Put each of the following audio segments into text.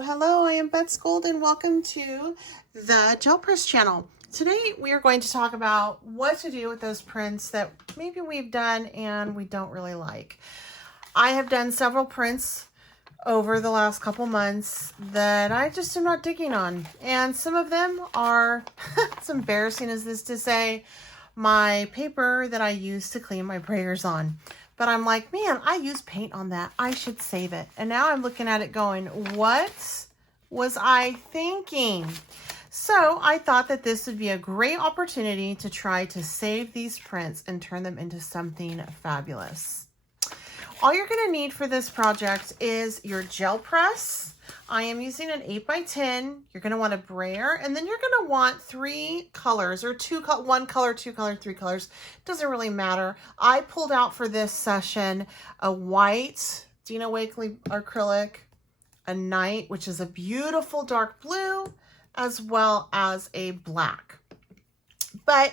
Hello, I am Beth Gold and welcome to the Gel Press channel. Today we are going to talk about what to do with those prints that maybe we've done and we don't really like. I have done several prints over the last couple months that I just am not digging on, and some of them are, it's embarrassing as this to say, my paper that I use to clean my prayers on. But I'm like, man, I use paint on that. I should save it. And now I'm looking at it going, what was I thinking? So I thought that this would be a great opportunity to try to save these prints and turn them into something fabulous. All you're going to need for this project is your gel press. I am using an 8x10. You're going to want a brayer, and then you're going to want 3 colors, or 1 color, 2 color, 3 colors. Doesn't really matter. I pulled out for this session a white Dina Wakley acrylic, a night, which is a beautiful dark blue, as well as a black. But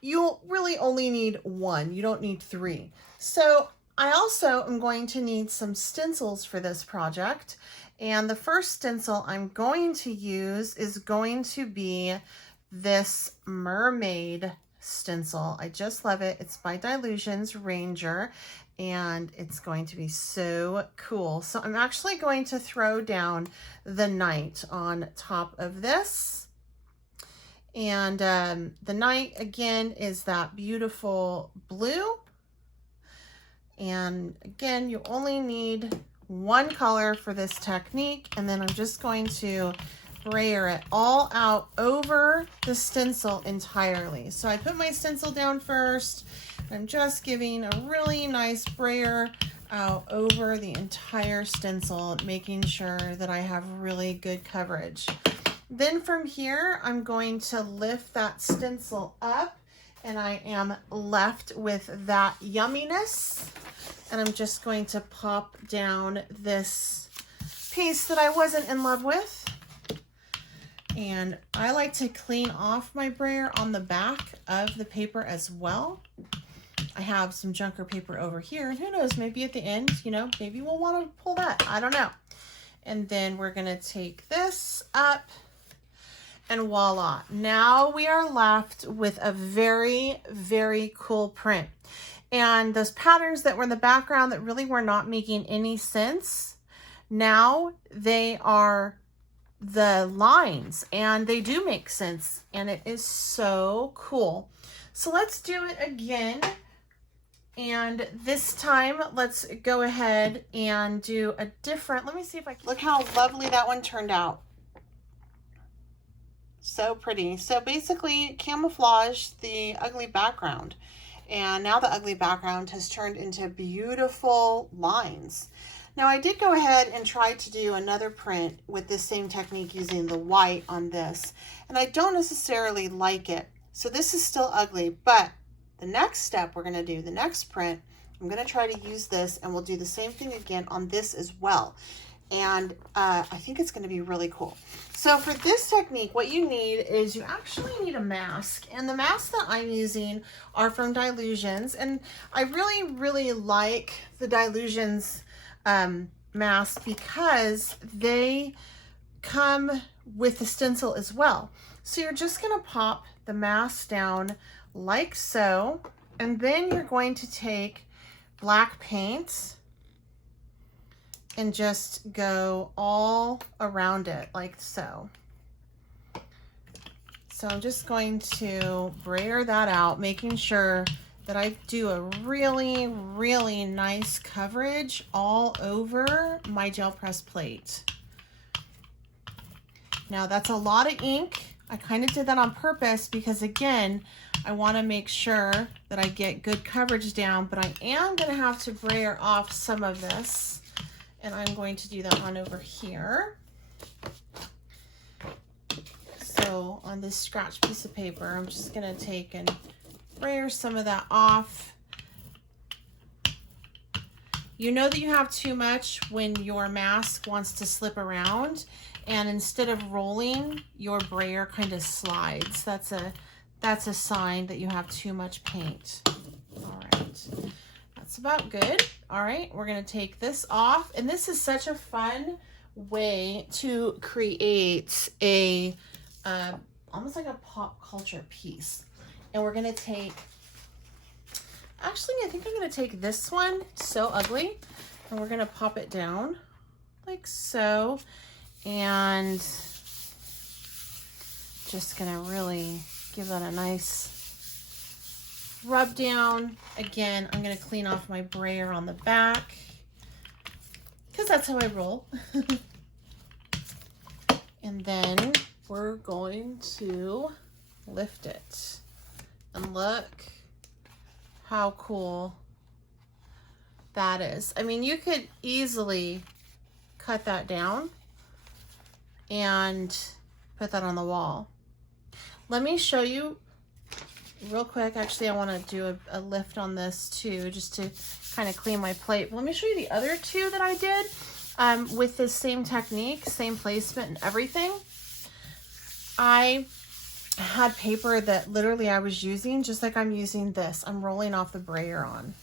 you really only need 1. You don't need 3. So I also am going to need some stencils for this project. And the first stencil I'm going to use is going to be this mermaid stencil. I just love it. It's by Dylusions Ranger, and it's going to be so cool. So I'm actually going to throw down the night on top of this. And the night, again, is that beautiful blue. And again, you only need 1 color for this technique, and then I'm just going to brayer it all out over the stencil entirely. So I put my stencil down first. I'm just giving a really nice brayer out over the entire stencil, making sure that I have really good coverage. Then from here, I'm going to lift that stencil up, and I am left with that yumminess. And I'm just going to pop down this piece that I wasn't in love with. And I like to clean off my brayer on the back of the paper as well. I have some junker paper over here. And who knows, maybe at the end, you know, maybe we'll want to pull that. I don't know. And then we're going to take this up. And voila, now we are left with a very, very cool print. And those patterns that were in the background that really were not making any sense, now they are the lines and they do make sense, and it is so cool. So let's do it again. And this time, let's go ahead and do a different, let me see if I can, look how lovely that one turned out. So pretty. So basically camouflage the ugly background. And now the ugly background has turned into beautiful lines. Now I did go ahead and try to do another print with this same technique using the white on this. And I don't necessarily like it. So this is still ugly, but the next step we're going to do, the next print, I'm going to try to use this, and we'll do the same thing again on this as well. And I think it's going to be really cool. So for this technique, what you need is you actually need a mask. And the masks that I'm using are from Dylusions. And I really, really like the Dylusions mask because they come with the stencil as well. So you're just going to pop the mask down like so. And then you're going to take black paint and just go all around it like so. So I'm just going to brayer that out, making sure that I do a really, really nice coverage all over my gel press plate. Now that's a lot of ink. I kind of did that on purpose because, again, I want to make sure that I get good coverage down, but I am going to have to brayer off some of this. And I'm going to do that on over here. So on this scratch piece of paper, I'm just going to take and brayer some of that off. You know that you have too much when your mask wants to slip around, And instead of rolling, your brayer kind of slides. That's a sign that you have too much paint. All right, that's about good. All right, we're gonna take this off. And this is such a fun way to create a, almost like a pop culture piece. And we're gonna take, actually, I think I'm gonna take this one, So Ugly, and we're gonna pop it down like so. And just gonna really give that a nice rub down. Again, I'm gonna clean off my brayer on the back because that's how I roll. And then we're going to lift it. And look how cool that is. I mean, you could easily cut that down and put that on the wall. Let me show you real quick. Actually, I want to do a lift on this too, just to kind of clean my plate. But let me show you the other two that I did with this same technique, same placement and everything. I had paper that literally I was using just like I'm using this. I'm rolling off the brayer on.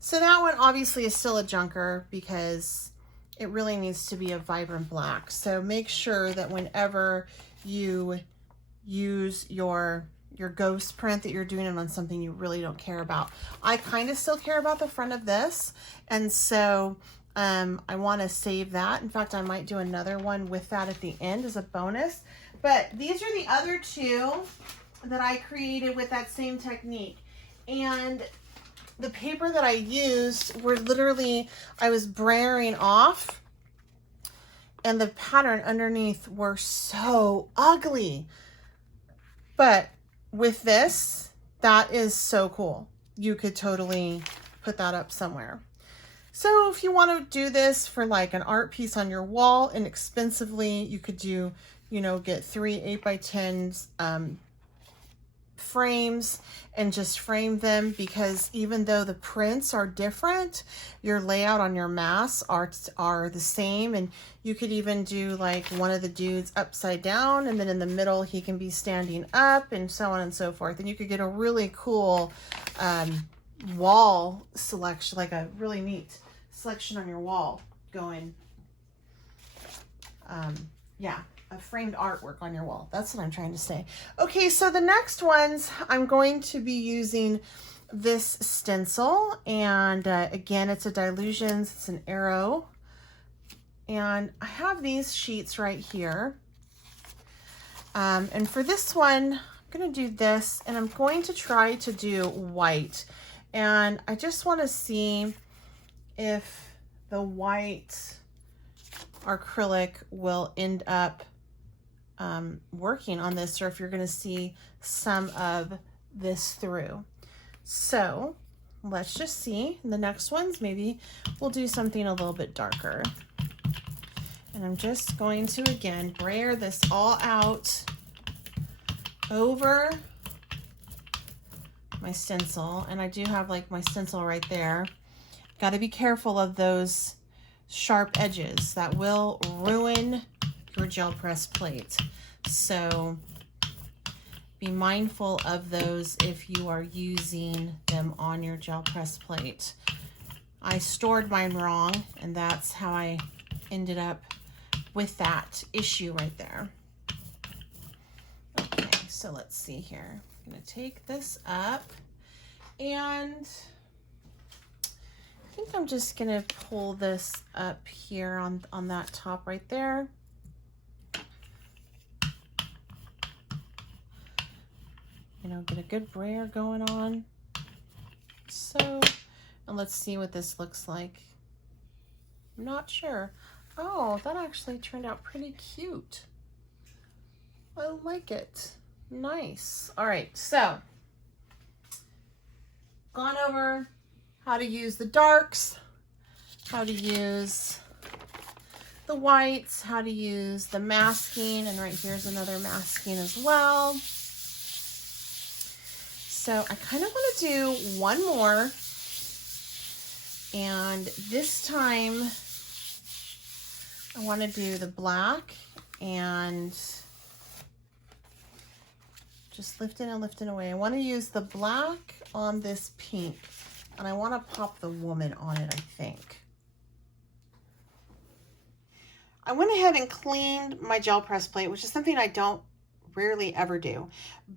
So that one obviously is still a junker because it really needs to be a vibrant black. So make sure that whenever you use your ghost print that you're doing it on something you really don't care about. I kind of still care about the front of this. And so I want to save that. In fact, I might do another one with that at the end as a bonus. But these are the other two that I created with that same technique. And the paper that I used were literally, I was brayering off, and the pattern underneath were so ugly. But with this, that is so cool. You could totally put that up somewhere. So if you want to do this for like an art piece on your wall inexpensively, you could do, you know, get 3 8x10s frames and just frame them, because even though the prints are different, your layout on your masks are the same. And you could even do like one of the dudes upside down, and then in the middle he can be standing up, and so on and so forth. And you could get a really cool wall selection, like a really neat selection on your wall going. Yeah, a framed artwork on your wall. That's what I'm trying to say. Okay, so the next ones, I'm going to be using this stencil. And again, it's a Dilutions, it's an arrow. And I have these sheets right here. And for this one, I'm gonna do this, and I'm going to try to do white. And I just wanna see if the white acrylic will end up working on this, or if you're going to see some of this through. So let's just see. The next ones, maybe we'll do something a little bit darker. And I'm just going to, again, brayer this all out over my stencil. And I do have like my stencil right there. Got to be careful of those sharp edges. That will ruin your gel press plate. So be mindful of those if you are using them on your gel press plate. I stored mine wrong, and that's how I ended up with that issue right there. Okay, so let's see here. I'm gonna take this up, and I think I'm just gonna pull this up here on that top right there. You know, get a good brayer going on. So, and let's see what this looks like. I'm not sure. Oh, that actually turned out pretty cute. I like it. Nice. All right, so gone over how to use the darks, how to use the whites, how to use the masking, and right here's another masking as well. So I kind of want to do one more, and this time I want to do the black and just lifting and lifting away. I want to use the black on this pink, and I want to pop the woman on it, I think. I went ahead and cleaned my gel press plate, which is something I don't rarely ever do.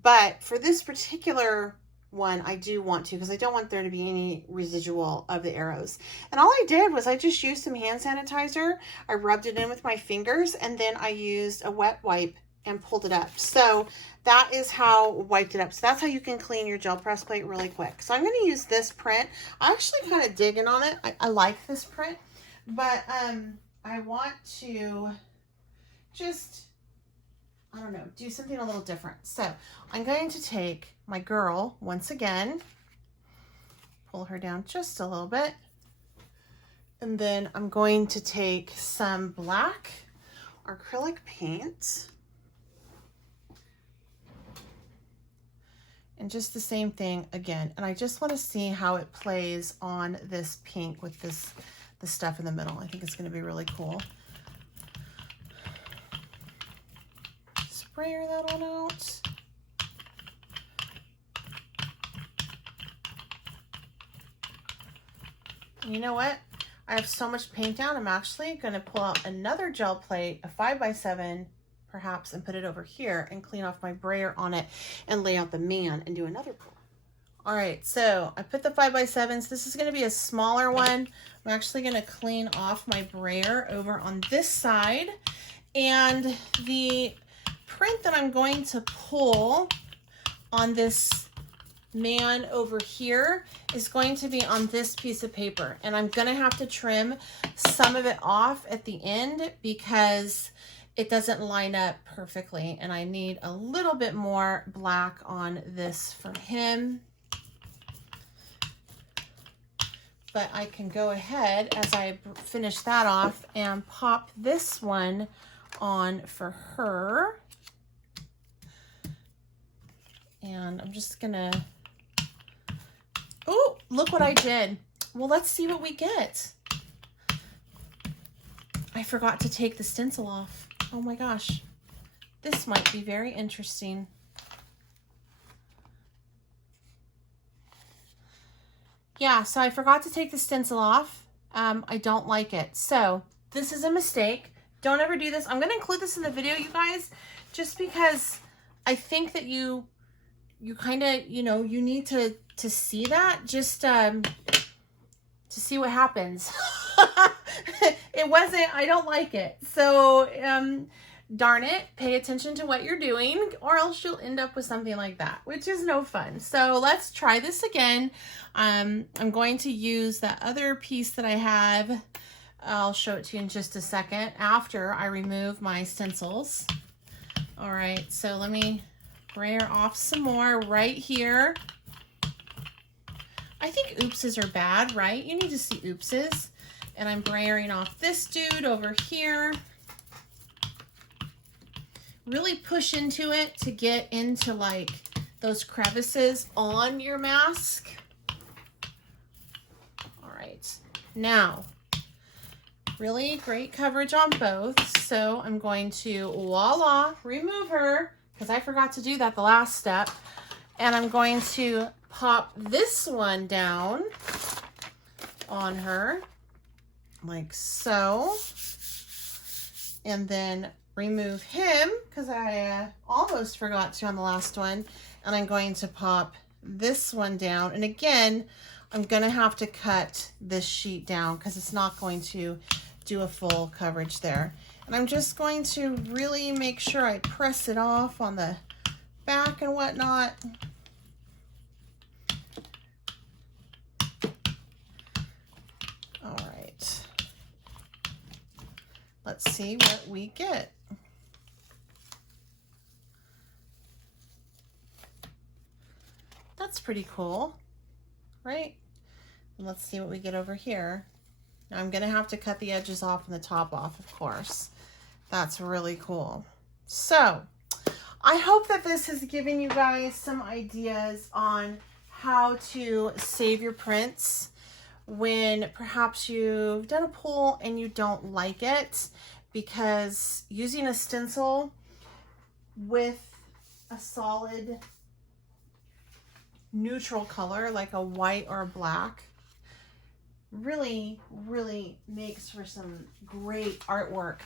But for this particular one, I do want to, because I don't want there to be any residual of the arrows. And all I did was I just used some hand sanitizer. I rubbed it in with my fingers, and then I used a wet wipe and pulled it up. So that is how I wiped it up. So that's how you can clean your gel press plate really quick. So I'm going to use this print. I actually kind of digging on it. I like this print, but I want to just, I don't know, do something a little different. So I'm going to take my girl once again, pull her down just a little bit, and then I'm going to take some black acrylic paint and just the same thing again. And I just want to see how it plays on this pink with this, the stuff in the middle. I think it's going to be really cool. Sprayer that on out. And you know what? I have so much paint down, I'm actually going to pull out another gel plate, a 5x7 perhaps, and put it over here and clean off my brayer on it and lay out the man and do another pour. All right, so I put the 5x7s. This is going to be a smaller one. I'm actually going to clean off my brayer over on this side. And the print that I'm going to pull on this man over here is going to be on this piece of paper. And I'm going to have to trim some of it off at the end because it doesn't line up perfectly. And I need a little bit more black on this for him. But I can go ahead as I finish that off and pop this one on for her. And I'm just gonna, oh, look what I did. Well, let's see what we get. I forgot to take the stencil off. Oh my gosh. This might be very interesting. Yeah, so I forgot to take the stencil off. I don't like it. So this is a mistake. Don't ever do this. I'm going to include this in the video, you guys, just because I think that you kind of, you know, you need to see that, just to see what happens. It wasn't, I don't like it. So, darn it, pay attention to what you're doing, or else you'll end up with something like that, which is no fun. So let's try this again. I'm going to use that other piece that I have. I'll show it to you in just a second after I remove my stencils. All right, so let me brayer off some more right here. I think oopses are bad, right? You need to see oopses. And I'm brayering off this dude over here. Really push into it to get into like those crevices on your mask. All right, now, really great coverage on both. So I'm going to, voila, remove her, because I forgot to do that the last step. And I'm going to pop this one down on her, like so. And then remove him, because I almost forgot to on the last one. And I'm going to pop this one down. And again, I'm going to have to cut this sheet down because it's not going to do a full coverage there. And I'm just going to really make sure I press it off on the back and whatnot. All right. Let's see what we get. That's pretty cool, right? And let's see what we get over here. Now I'm gonna have to cut the edges off and the top off, of course. That's really cool. So I hope that this has given you guys some ideas on how to save your prints when perhaps you've done a pull and you don't like it, because using a stencil with a solid neutral color like a white or a black really makes for some great artwork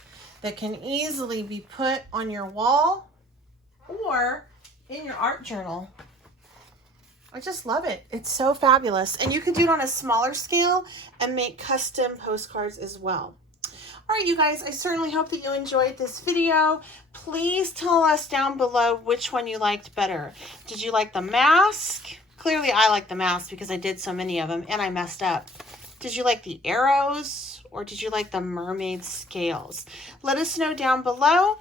that can easily be put on your wall or in your art journal. I just love it. It's so fabulous. And you can do it on a smaller scale and make custom postcards as well. All right, you guys, I certainly hope that you enjoyed this video. Please tell us down below which one you liked better. Did you like the mask? Clearly, I like the mask because I did so many of them and I messed up. Did you like the arrows or did you like the mermaid scales? Let us know down below.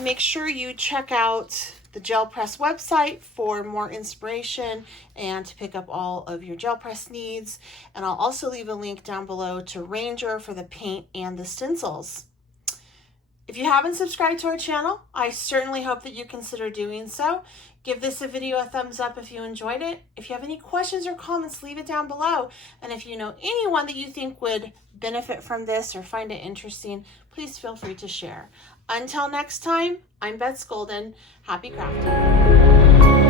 Make sure you check out the Gel Press website for more inspiration and to pick up all of your gel press needs. And I'll also leave a link down below to Ranger for the paint and the stencils. If you haven't subscribed to our channel, I certainly hope that you consider doing so. Give this video a thumbs up if you enjoyed it. If you have any questions or comments, leave it down below. And if you know anyone that you think would benefit from this or find it interesting, please feel free to share. Until next time, I'm Beth Golden. Happy crafting.